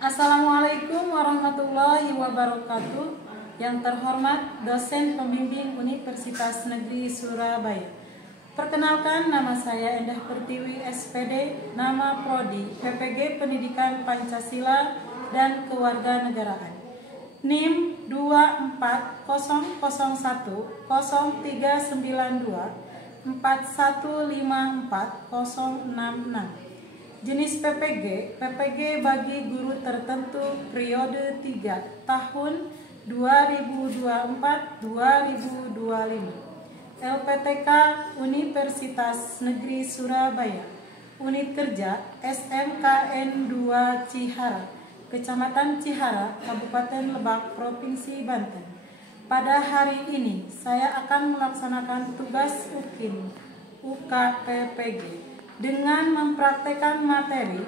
Assalamualaikum warahmatullahi wabarakatuh. Yang terhormat dosen pembimbing Universitas Negeri Surabaya. Perkenalkan, nama saya Endah Pertiwi SPD, nama Prodi PPG Pendidikan Pancasila dan Kewarganegaraan. NIM 24401392061540066. Jenis PPG bagi guru tertentu periode 3 tahun 2024-2025. LPTK Universitas Negeri Surabaya. Unit kerja SMKN 2 Cihara, Kecamatan Cihara, Kabupaten Lebak, Provinsi Banten. Pada hari ini saya akan melaksanakan tugas UKPPG dengan mempraktekkan materi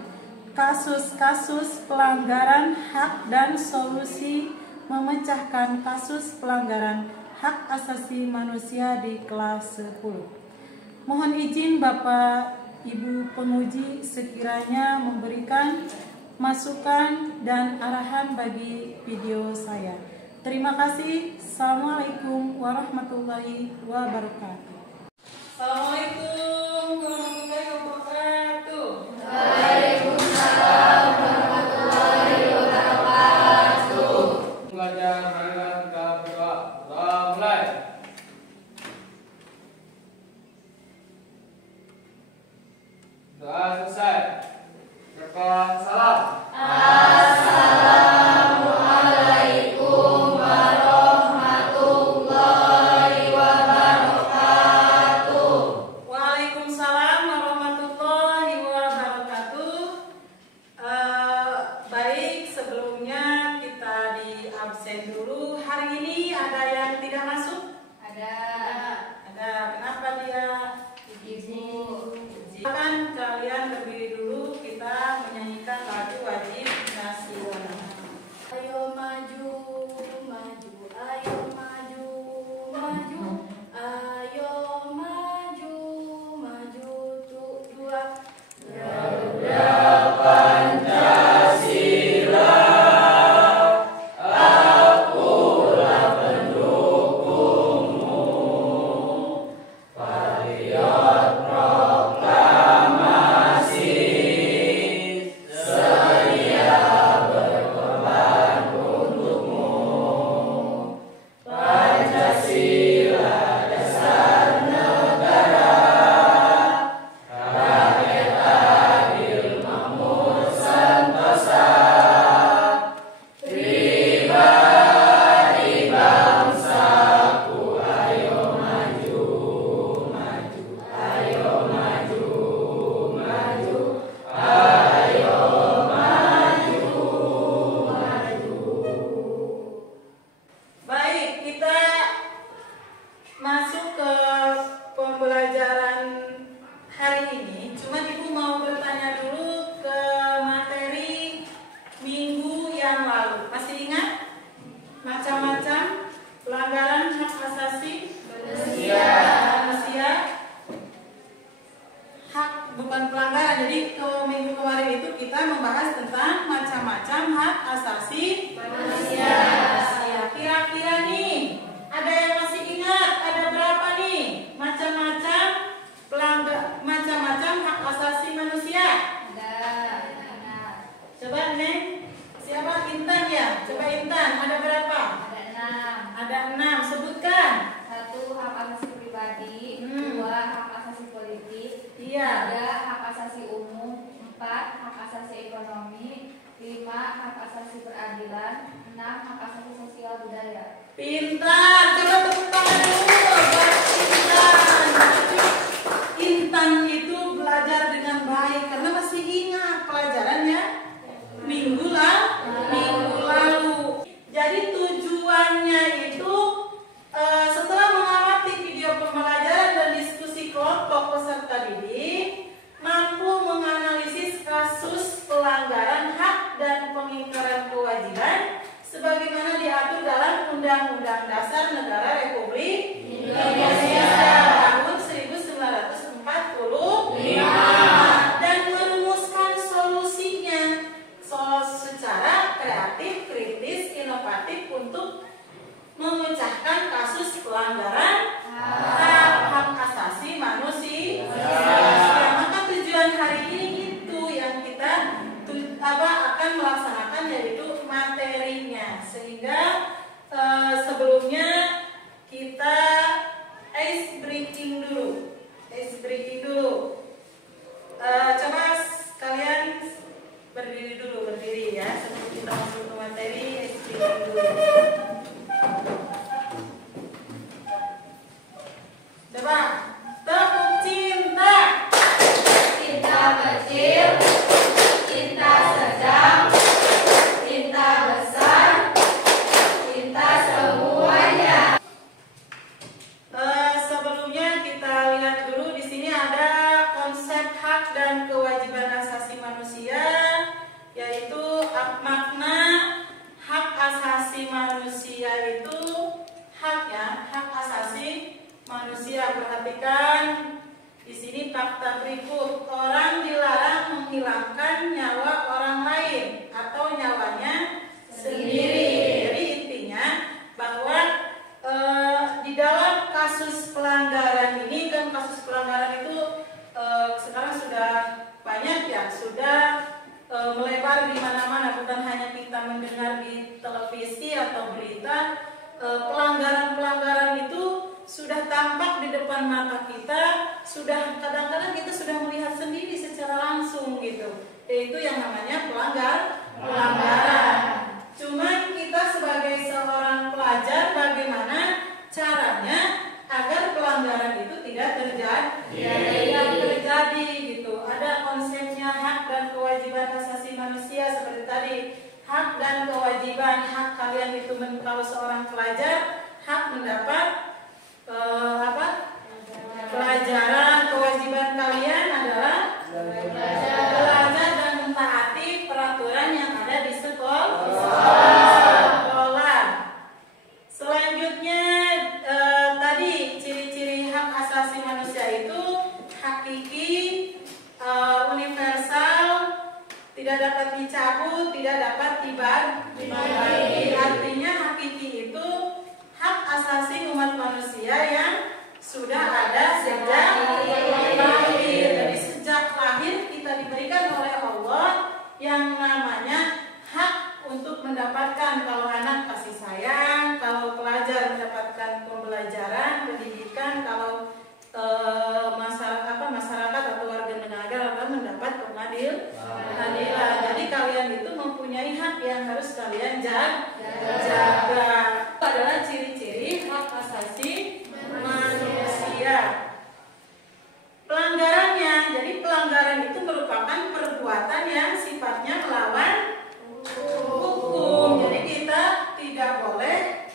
kasus-kasus pelanggaran hak dan solusi memecahkan kasus pelanggaran hak asasi manusia di kelas 10. Mohon izin Bapak Ibu penguji sekiranya memberikan masukan dan arahan bagi video saya. Terima kasih. Assalamualaikum warahmatullahi wabarakatuh. Assalamualaikum warahmatullahi wabarakatuh. Waalaikumsalam warahmatullahi wabarakatuh. Belajar harian kedua, mulai. Doa selesai. Berdoa salam. Assalamualaikum warahmatullahi wabarakatuh. Waalaikumsalam warahmatullahi wabarakatuh. Baik, sebelumnya kita di absen dulu. Hari ini ada yang tidak masuk? Ada. Kenapa dia? Ibu. Silakan kalian berdiri dulu. Kita menyanyikan lagu wajib nasional. Ayo maju, maju, ayo maju, maju, ayo maju, maju untuk dua. Baik, kita masuk ke pembelajaran hari ini. Cuma Ibu mau bertanya dulu ke materi minggu yang lalu. Masih ingat? Macam-macam pelanggaran hak asasi manusia. Hak bukan pelanggaran. Jadi ke minggu kemarin itu kita membahas tentang macam-macam hak asasi manusia. Kira-kira nih, ada yang masih ingat ada berapa nih macam-macam macam-macam hak asasi manusia? Coba Neng, siapa? Intan ya? Coba Intan, ada berapa? Ada 6. Sebutkan. 1. Hak asasi pribadi. 2. Hak asasi politik. Iya. 3. Hak asasi umum. 4. Hak asasi ekonomi. 5. Hak asasi peradilan. 6. Hak asasi sosial budaya. Pintar. Coba tepuk tangan dulu buat Intan. Intan itu belajar dengan baik karena masih ingat pelajarannya minggu lalu. Jadi tujuannya itu setelah mengamati video pembelajaran dan diskusi kelompok peserta didik, mampu menganalisis kasus pelanggaran hak dan pengingkaran kewajiban sebagaimana diatur dalam Undang-Undang Dasar pelanggaran hak asasi manusia. Maka tujuan hari ini itu yang kita akan melaksanakan, yaitu materinya. Sehingga sebelumnya kita ice breaking dulu. Coba kalian berdiri ya, sebelum kita masuk ke materi. Ice breaking dulu. Coba tepuk cinta. Cinta kecil, cinta sedang, cinta besar, cinta semuanya. Sebelumnya kita lihat dulu, di sini ada konsep hak dan kewajiban asasi manusia, yaitu makna hak asasi manusia itu hak asasi manusia. Perhatikan di sini fakta berikut: orang dilarang menghilangkan nyawa orang lain atau nyawanya sendiri. Jadi intinya bahwa di dalam kasus pelanggaran ini, kan kasus pelanggaran itu sekarang sudah banyak ya, sudah melebar di mana-mana, bukan hanya kita mendengar di televisi atau berita. Pelanggaran-pelanggaran itu sudah tampak di depan mata kita, sudah kadang-kadang kita sudah melihat sendiri secara langsung gitu, yaitu yang namanya pelanggaran. Cuman kita sebagai seorang pelajar, bagaimana caranya agar pelanggaran itu tidak terjadi gitu. Ada konsepnya hak dan kewajiban asasi manusia seperti tadi. Hak dan kewajiban, hak kalian itu kalau seorang pelajar, hak mendapat pelajaran. Kewajiban kalian adalah belajar dan mentaati peraturan yang ada di sekolah. Selanjutnya tadi ciri-ciri hak asasi manusia itu hakiki, universal, tidak dapat dicabut, tidak dapat dibagi. Artinya hakiki itu hak asasi umat manusia yang sudah ada sejak lahir. Jadi sejak lahir kita diberikan oleh Allah yang namanya hak untuk mendapatkan, kalau anak kasih sayang, kalau pelajar mendapatkan pembelajaran, pendidikan, kalau masyarakat atau warga negara akan mendapat pengadilan. Jadi kalian itu mempunyai hak yang harus kalian jaga. Itu adalah ciri-ciri hak asasi manusia. Pelanggarannya, jadi pelanggaran itu merupakan perbuatan yang sifatnya melawan hukum. Jadi kita tidak boleh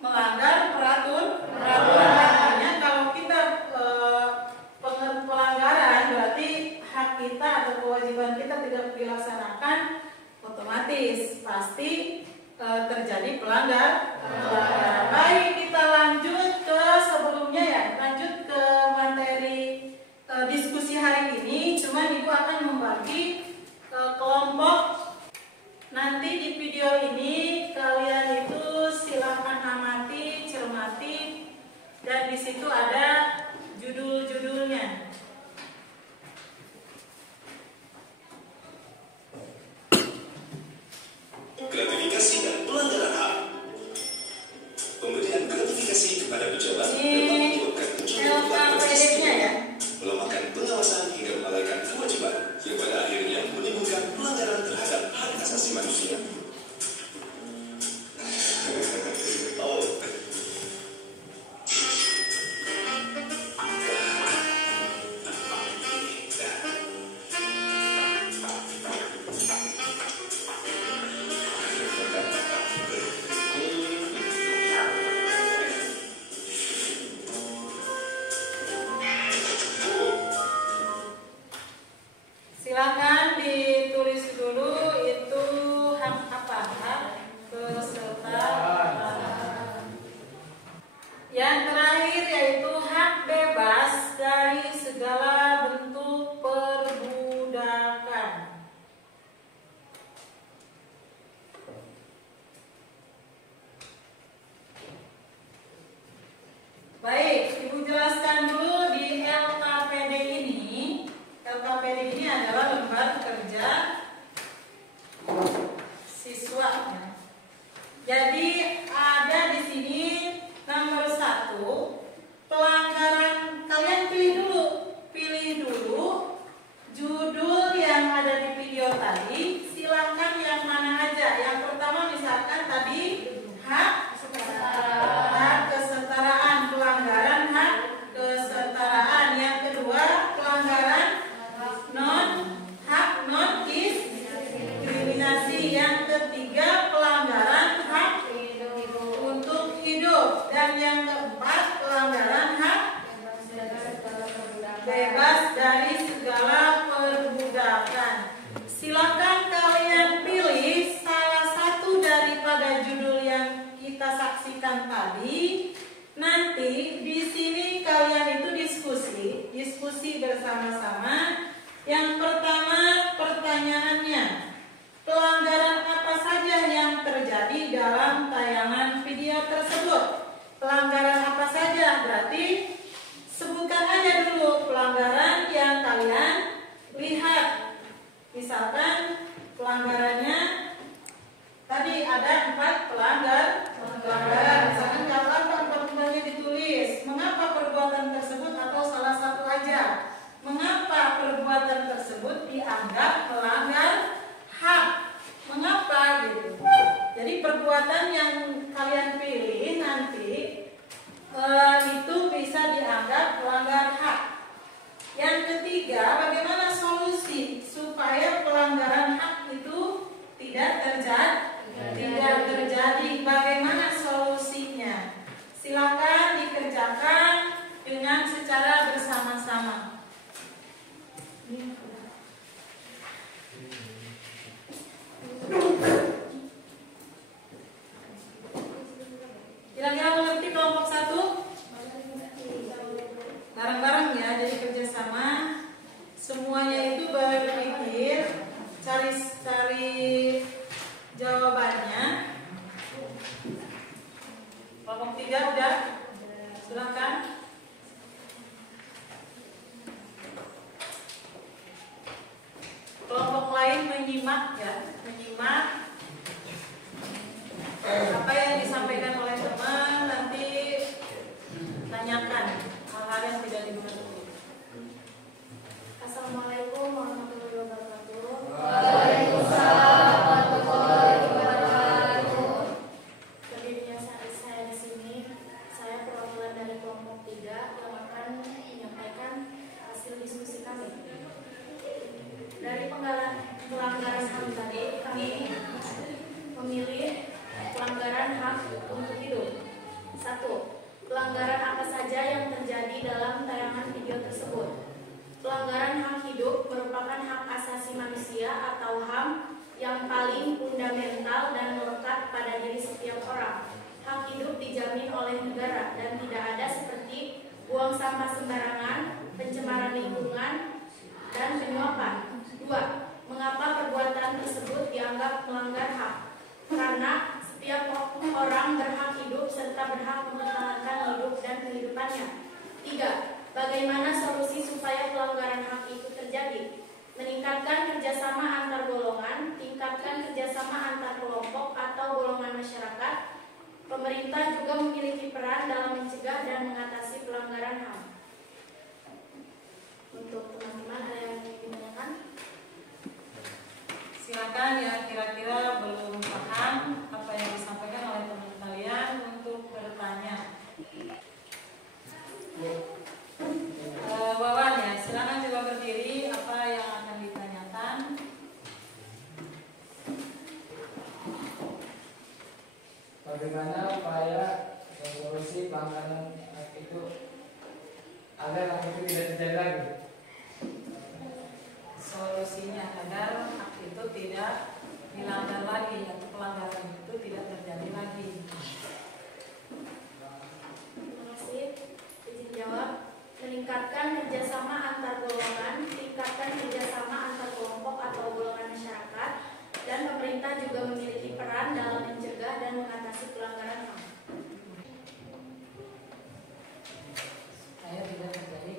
melanggar peraturan. Artinya kalau kita pelanggaran, berarti hak kita atau kewajiban kita tidak dilaksanakan, otomatis pasti terjadi pelanggaran. Baik, kita lanjut ke sebelumnya ya, lanjut ke materi diskusi hari ini. Cuman Ibu akan membagi kelompok. Nanti di video ini kalian itu silahkan amati, cermati, dan di situ ada judul-judulnya. Gratifikasi dan pelanggaran HAM. Pemberian gratifikasi kepada pejabat dapat menyebabkan munculnya pelanggaran ya. melemahkan pengawasan hingga melalaikan kewajiban yang pada akhirnya menimbulkan pelanggaran terhadap hak asasi manusia. Oh. Silakan ditulis dulu itu hak apa? Hak kesetaraan. Yang terakhir yaitu hak bebas dari segala bentuk perbudakan. LKPD ini adalah lembar kerja siswa. Jadi ada di sini nomor 1 pelanggaran. Kalian pilih dulu judul yang ada di video tadi. Silakan yang mana aja. Yang pertama misalkan tadi hak kesetaraan, pelanggaran hak kesetaraan. Yang kedua pelanggaran hak non diskriminasi. Yang ketiga pelanggaran hak untuk hidup. Dan yang keempat pelanggaran hak bebas dari segala perbudakan. Silakan kalian pilih salah satu daripada judul yang kita saksikan tadi. Nanti di sini kalian itu diskusi bersama-sama. Yang pertama pertanyaannya, pelanggaran apa saja yang terjadi dalam tayangan video tersebut? Pelanggaran apa saja? Berarti sebutkan aja dulu pelanggaran yang kalian lihat. Misalkan pelanggarannya tadi ada 4 pelanggaran. Misalkan kalau 4 ditulis, mengapa perbuatan tersebut atau salah satu aja. Mengapa perbuatan tersebut dianggap melanggar hak? Mengapa gitu? Jadi perbuatan yang kalian pilih nanti itu bisa dianggap melanggar hak. Yang ketiga, bagaimana solusi supaya pelanggaran hak itu tidak terjadi? Bagaimana solusinya? Silakan dikerjakan dengan secara bersama-sama. Kira-kira mengerti kelompok 1? Bareng-bareng ya, jadi kerjasama. Semuanya itu berpikir, cari jawabannya. Kelompok 3 udah? Silakan. Kelompok lain menyimak ya, menyimak apa yang disampaikan oleh teman. Nanti tanyakan hal-hal yang tidak dimengerti. Assalamualaikum warahmatullahi wabarakatuh. Waalaikumsalam warahmatullahi wabarakatuh. Berdirinya saya di sini, saya perwakilan dari kelompok 3 yang akan menyampaikan hasil diskusi kami. Dari pelanggaran HAM tadi, kami memilih pelanggaran hak untuk hidup. 1. Pelanggaran apa saja yang terjadi dalam tayangan video tersebut? Pelanggaran hak hidup merupakan hak asasi manusia atau HAM yang paling fundamental dan melekat pada diri setiap orang. Hak hidup dijamin oleh negara dan tidak ada seperti buang sampah sembarangan, pencemaran lingkungan, dan penyuapan. 2. Mengapa perbuatan tersebut dianggap melanggar hak? Karena setiap orang berhak hidup serta berhak mempertahankan hidup dan kehidupannya. 3. Bagaimana solusi supaya pelanggaran hak itu terjadi? Meningkatkan kerjasama antar golongan, tingkatkan kerjasama antar kelompok atau golongan masyarakat. Pemerintah juga memiliki peran dalam mencegah dan mengatasi pelanggaran HAM. Untuk teman-teman ada yang ingin ditanyakan? Silakan yang kira-kira belum paham apa yang disampaikan oleh teman kalian untuk bertanya. Wawan ya, silakan juga berdiri. Apa yang akan ditanyakan? Bagaimana upaya solusi pelanggaran hak itu agar hak itu tidak terjadi lagi? Solusinya agar hak itu tidak dilanggar lagi atau pelanggaran itu tidak terjadi lagi. Terima kasih. Izin jawab. Meningkatkan kerjasama antar golongan, tingkatkan kerjasama antar kelompok atau golongan masyarakat, dan pemerintah juga memiliki peran dalam mencegah dan mengatasi pelanggaran HAM. Supaya tidak terjadi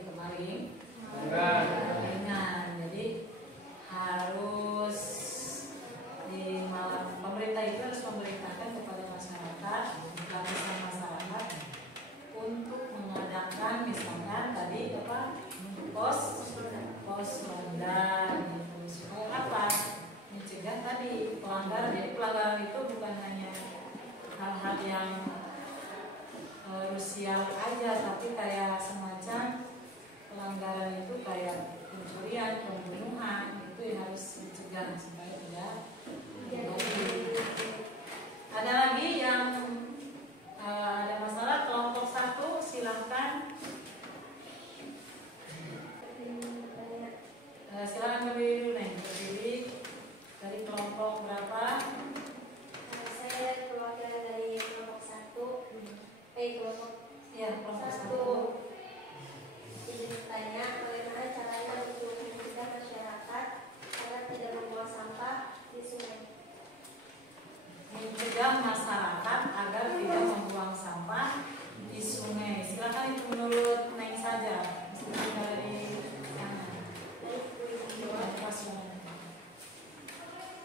komersial aja, tapi kayak semacam pelanggaran itu kayak pencurian, pembunuhan, itu yang harus dicegah supaya tidak terjadi. Ada lagi yang ada masalah kelompok 1, silahkan. Silakan berdiri dulu nih, berdiri dari kelompok berapa? Saya perwakilan dari kelompok 1. Kelompok 1. Izin bertanya, bagaimana caranya untuk mencegah masyarakat agar tidak membuang sampah di sungai? Mencegah masyarakat agar tidak membuang sampah di sungai. Silakan itu menurut Neng saja. Dari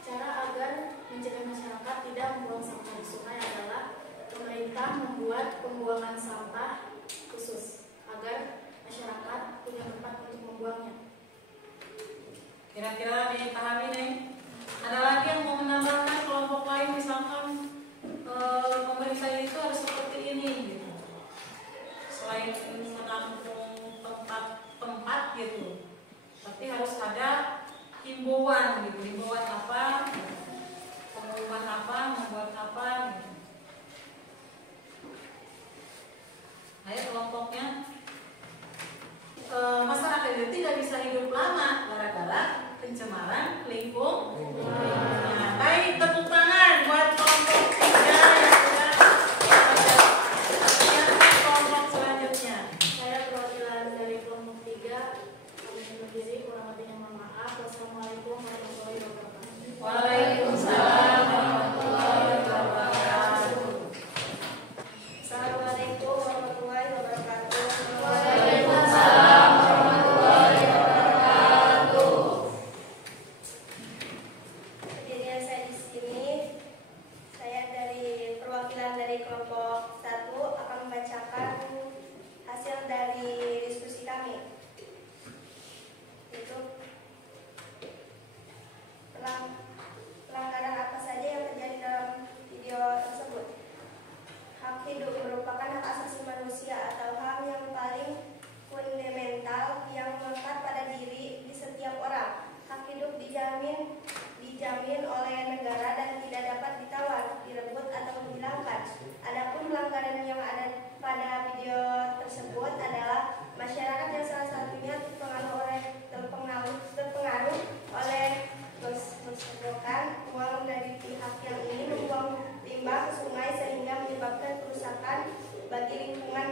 Cara agar mencegah masyarakat tidak membuang sampah di sungai adalah pemerintah membuat pembuangan sampah khusus agar masyarakat punya tempat untuk membuangnya. Kira-kira dipahami nih? Ada lagi yang mau menambahkan kelompok lain, misalkan pemerintah itu harus seperti ini gitu. Selain menampung tempat gitu, tapi harus ada himbauan gitu. Himbauan apa? Pengumuman apa? Membuat apa? Gitu. Ayo kelompoknya. Masyarakat itu tidak bisa hidup lama gara-gara pencemaran lingkungan. Baik, tepuk tangan buat kelompok 3 yang sudah siapkan kelompok selanjutnya. Saya perwakilan dari kelompok 3. Kami berdiri, kurang lebihnya mohon maaf. Wassalamualaikum warahmatullahi wabarakatuh. Waalaikumsalam warahmatullahi wabarakatuh. Assalamualaikum warahmatullahi wabarakatuh. Waalaikumsalam warahmatullahi wabarakatuh. Berdirian saya di sini, saya dari perwakilan dari kelompok 1 akan membacakan hasil dari diskusi kami. Itu pelanggaran apa saja yang terjadi dalam video tersebut. Hak hidup merupakan hak asasi manusia atau hak yang paling fundamental yang melekat pada diri di setiap orang. Hak hidup dijamin oleh negara dan tidak dapat ditawar, direbut atau dihilangkan. Adapun pelanggaran yang ada pada video tersebut adalah masyarakat yang salah satunya terpengaruh oleh gosok-gosokan uang dari pihak yang ingin membuang limbah ke sungai sehingga menyebabkan kerusakan bagi lingkungan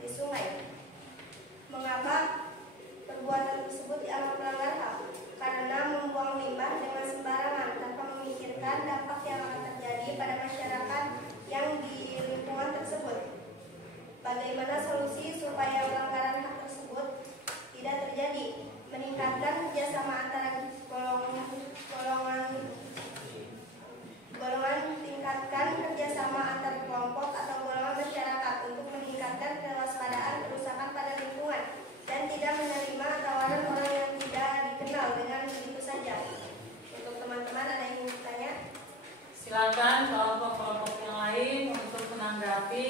di sungai. Mengapa perbuatan tersebut dianggap melanggar HAM? Karena membuang limbah dengan sembarangan tanpa memikirkan dampak yang akan terjadi pada masyarakat yang di lingkungan tersebut. Bagaimana solusi supaya pelanggaran hak tersebut tidak terjadi? Meningkatkan kerjasama antara golongan tingkatkan kerjasama antar kelompok atau golongan masyarakat untuk meningkatkan kewaspadaan kerusakan pada lingkungan dan tidak menerima tawaran orang yang tidak dikenal dengan begitu saja. Untuk teman-teman ada yang ingin bertanya? Silakan kelompok-kelompok yang lain untuk menanggapi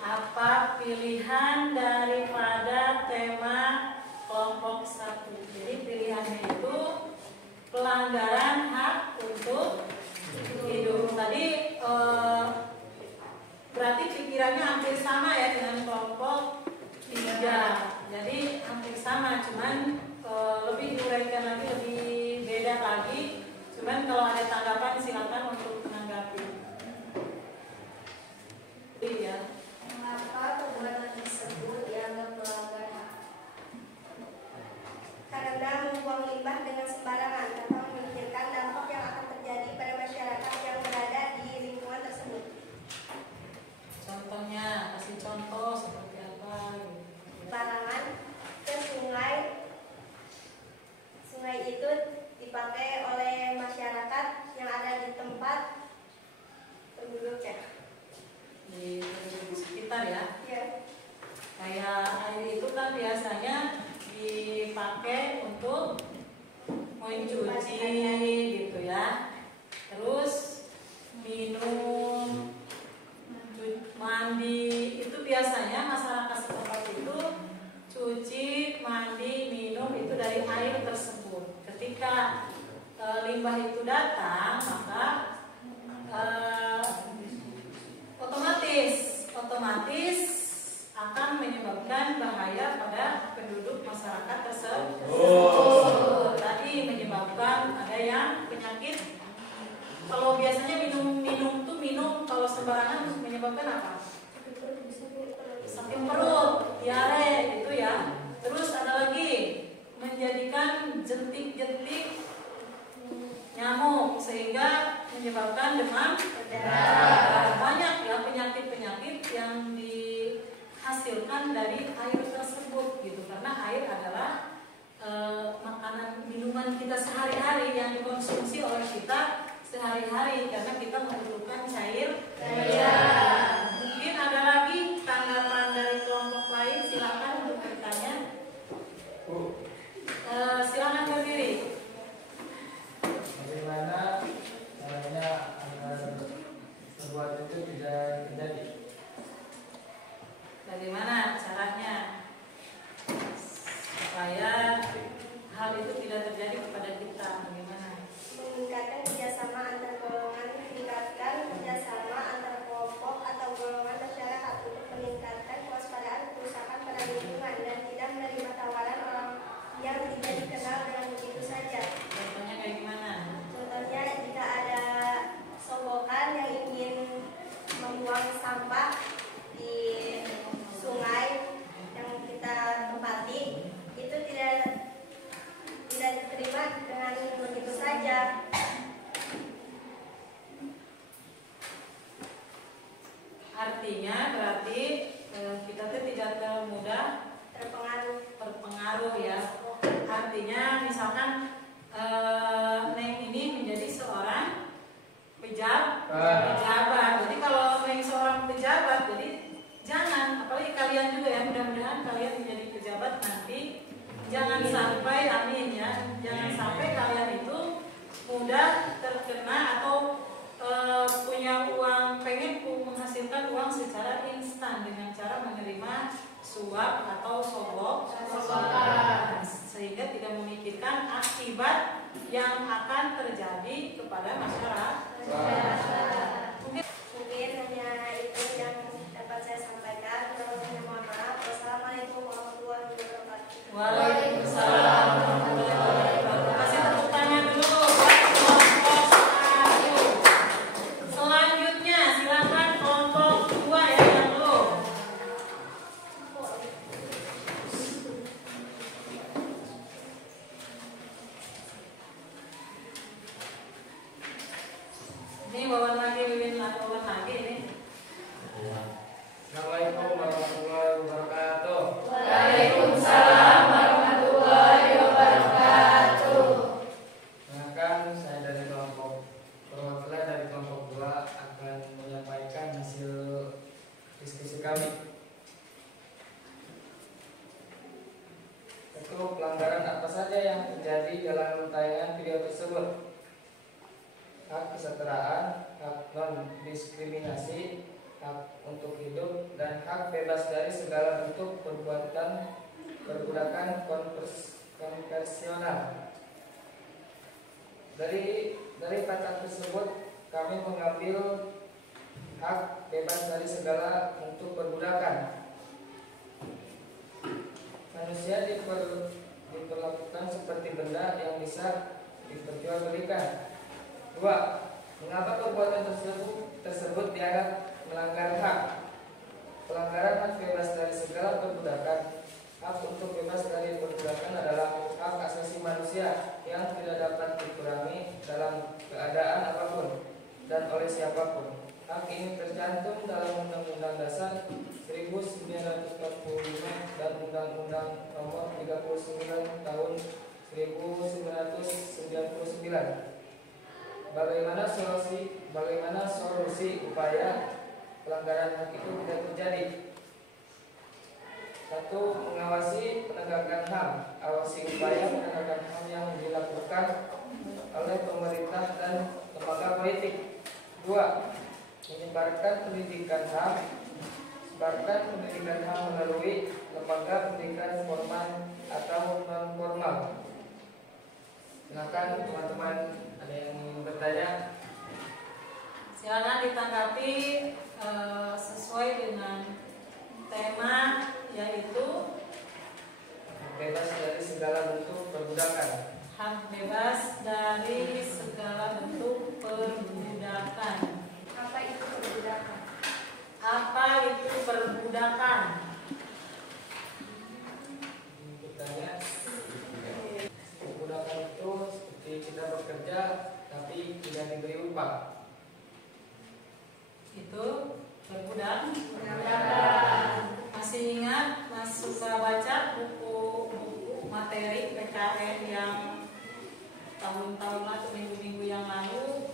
apa pilihan daripada tema kelompok 1. Jadi pilihannya itu pelanggaran hak untuk hidup. Tadi berarti pikirannya hampir sama ya dengan kelompok 3. Jadi hampir sama, cuman lebih diuraikan lagi, lebih beda lagi. Cuman kalau ada tanggapan silakan untuk menanggapi. Iya. Mengapa perbuatan tersebut dianggap melanggar HAM? Karena membuang limbah dengan sembarangan tanpa memikirkan dampak yang akan terjadi pada masyarakat yang berada di lingkungan tersebut. Contohnya, kasih contoh seperti apa? Sembarangan ke sungai. Sungai itu dipakai oleh masyarakat yang ada di tempat penduduknya. Di sekitar ya. Ya. Kayak air itu kan biasanya dipakai untuk mencuci gitu ya. Terus minum, mandi itu biasa musibah itu datang, maka otomatis akan menyebabkan bahaya pada penduduk masyarakat tersebut. Tadi menyebabkan ada yang penyakit. Kalau biasanya minum kalau sembarangan menyebabkan apa? Sakit perut, diare gitu ya. Terus ada lagi menjadikan jentik-jentik nyamuk sehingga menyebabkan demam berdarah. Banyak ya penyakit-penyakit yang dihasilkan dari air tersebut gitu, karena air adalah makanan minuman kita sehari-hari yang dikonsumsi oleh kita sehari-hari karena kita membutuhkan cair. Mungkin ada lagi tanggapan dari kelompok lain, silakan untuk bertanya. Silakan berdiri. Bagaimana caranya agar perbuatan itu tidak terjadi? Bagaimana caranya supaya hal itu tidak terjadi kepada kita? Bagaimana? Meningkatkan kerjasama antar golongan, meningkatkan kerjasama antar kelompok atau golongan masyarakat untuk meningkatkan kewaspadaan kerusakan pada lingkungan dan tidak menerima tawaran orang yang tidak dikenal dengan begitu saja. Contohnya kayak gimana? Contohnya jika ada sogokan yang ingin membuang sampah di sungai yang kita tempati, itu tidak diterima dengan begitu saja. Artinya berarti kita tuh tidak mudah terpengaruh ya. Artinya misalkan Neng ini menjadi seorang pejabat. Jadi kalau Neng seorang pejabat, jadi jangan, apalagi kalian juga ya, mudah-mudahan kalian menjadi pejabat nanti. Jangan sampai, amin ya, jangan sampai kalian itu mudah terkena atau punya uang, pengen menghasilkan uang secara instan dengan cara menerima suap atau sogokan, sehingga tidak memikirkan akibat yang akan terjadi kepada masyarakat. Mungkin hanya itu yang dapat saya sampaikan. Mohon maaf. Wassalamualaikum warahmatullahi wabarakatuh. Waalaikumsalam warahmatullahi wabarakatuh. Kasih tepuk tangan dulu buat kelompok 1. Selanjutnya silakan kelompok 2 ya, yang dulu. Ini Wawan lagi, Wiwin Wawan lagi ini. Assalamualaikum warahmatullahi wabarakatuh. Waalaikumsalam warahmatullahi wabarakatuh. Perkenalkan, saya dari kelompok perwakilan dari kelompok 2 akan menyampaikan hasil diskusi kami. Itu pelanggaran apa saja yang terjadi dalam tayangan video tersebut? Hak kesetaraan, hak non-diskriminasi, hak untuk hidup, dan hak bebas dari segala bentuk perbuatan perbudakan konvensional. Dari kata tersebut kami mengambil hak bebas dari segala bentuk perbudakan. Manusia diperlakukan seperti benda yang bisa diperjualbelikan. 2. Mengapa perbuatan tersebut dianggap melanggar hak? Pelanggaran hak bebas dari segala perbudakan. Hak untuk bebas dari perbudakan adalah hak asasi manusia yang tidak dapat dikurangi dalam keadaan apapun dan oleh siapapun. Hak ini tercantum dalam Undang-Undang Dasar 1945 dan Undang-Undang Nomor 39 Tahun 1999. Bagaimana solusi upaya pelanggaran hak itu tidak terjadi? 1. Mengawasi penegakan HAM. Awasi upaya penegakan HAM yang dilakukan oleh pemerintah dan lembaga politik. 2. Menyebarkan pendidikan HAM. Sebarkan pendidikan HAM melalui lembaga pendidikan formal atau non formal. Silakan teman-teman, ada yang itu perbudakan? Bertanya, perbudakan itu seperti kita bekerja tapi tidak diberi upah. Itu perbudakan. Masih ingat Mas suka baca buku materi PKN yang tahun-tahun atau minggu-minggu yang lalu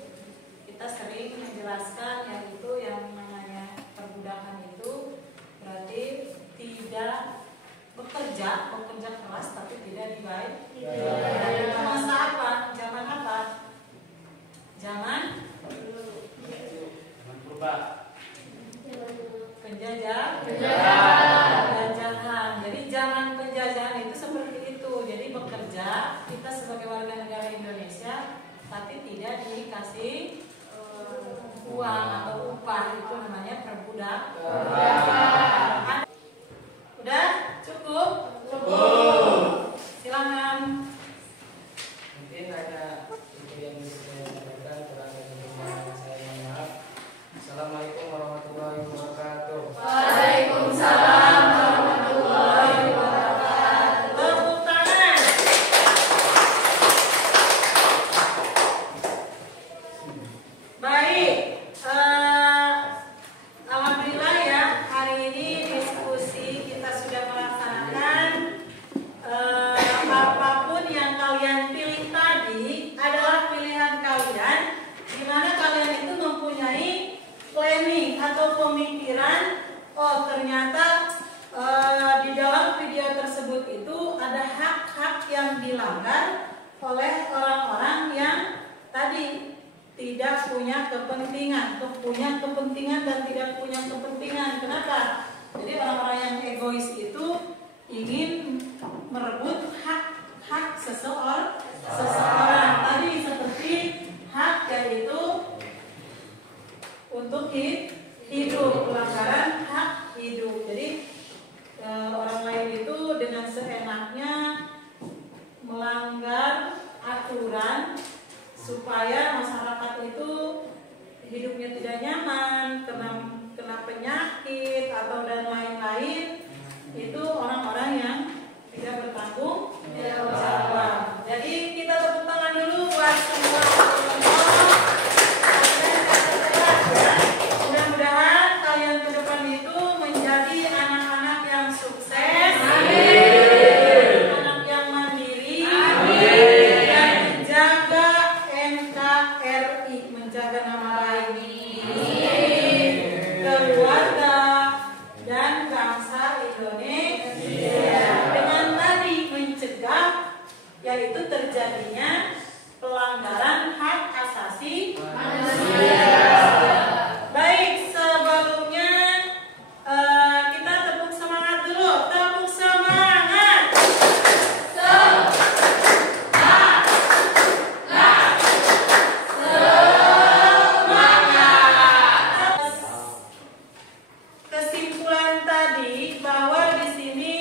kita sering menjelaskan yang itu yang namanya perbudakan itu berarti tidak bekerja keras tapi tidak dibayar. Itu masa apa? Zaman apa? Zaman purba. penjajahan. Jadi zaman penjajahan itu seperti itu. Jadi bekerja kita sebagai warga negara Indonesia tapi tidak dikasih uang atau upah, itu namanya perbudakan. Udah cukup? Silakan. Mungkin hanya itu yang bisa saya sampaikan, kurang lebihnya saya mohon maaf. Assalamualaikum warahmatullahi wabarakatuh. Waalaikumsalam warahmatullahi wabarakatuh. Tepuk tangan. Baik, alhamdulillah ya, hari ini diskusi kita sudah melaksanakan apapun yang kalian pilih tadi adalah pilihan kalian, di mana kalian itu mempunyai planning atau pemikiran, oh ternyata di dalam video tersebut itu ada hak-hak yang dilanggar oleh orang-orang yang tadi tidak punya kepentingan, punya kepentingan dan tidak punya kepentingan. Kenapa? Jadi orang-orang yang egois itu ingin merebut hak seseorang. Tadi seperti hak yaitu untuk hidup, pelanggaran hak hidup. Jadi orang lain itu dengan seenaknya melanggar aturan supaya masyarakat itu hidupnya tidak nyaman, kena penyakit atau dan lain-lain. Itu orang-orang yang tidak bertanggung jawab. Jadi kita tepuk tangan dulu buat semua teman-teman. Mudah-mudahan kalian ke depan itu menjadi anak-anak yang sukses, anak yang mandiri, dan menjaga NKRI, menjaga nama baik keluarga dan bangsa Indonesia, dengan tadi mencegah yaitu terjadinya pelanggaran hak asasi manusia. Baik, sebelumnya kita tepuk semangat dulu. Tepuk semangat. Kesimpulan tadi bahwa di sini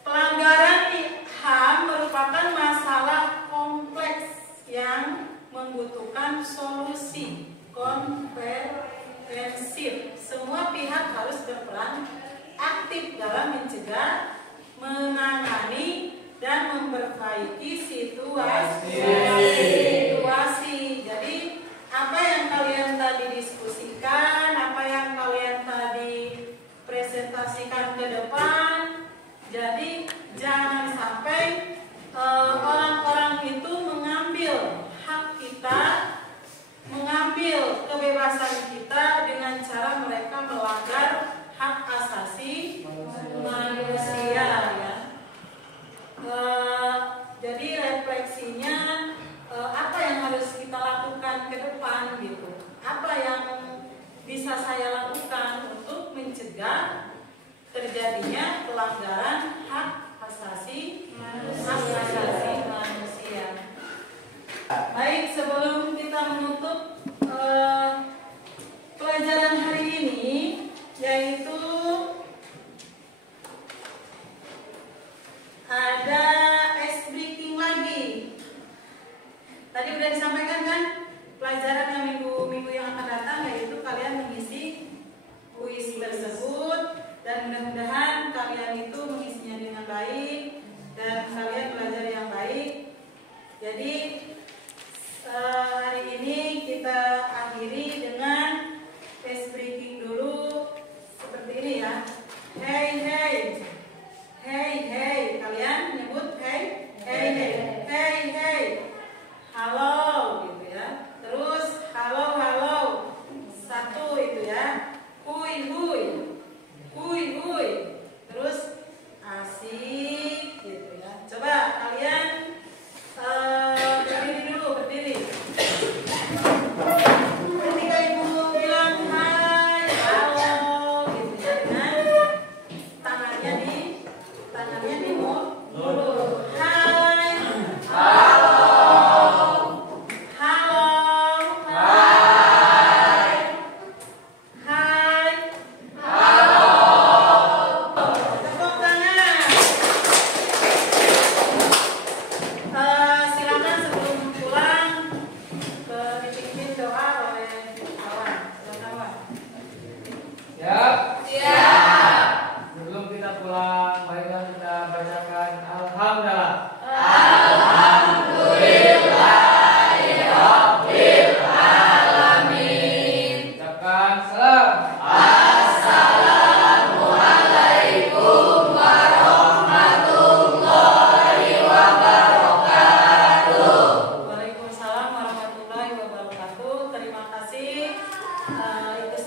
pelanggaran HAM merupakan masalah kompleks yang membutuhkan solusi komprehensif. Semua pihak harus berperan aktif dalam mencegah, menangani, dan memperbaiki situasi. Jadi apa yang kalian tadi diskusikan, apa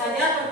saja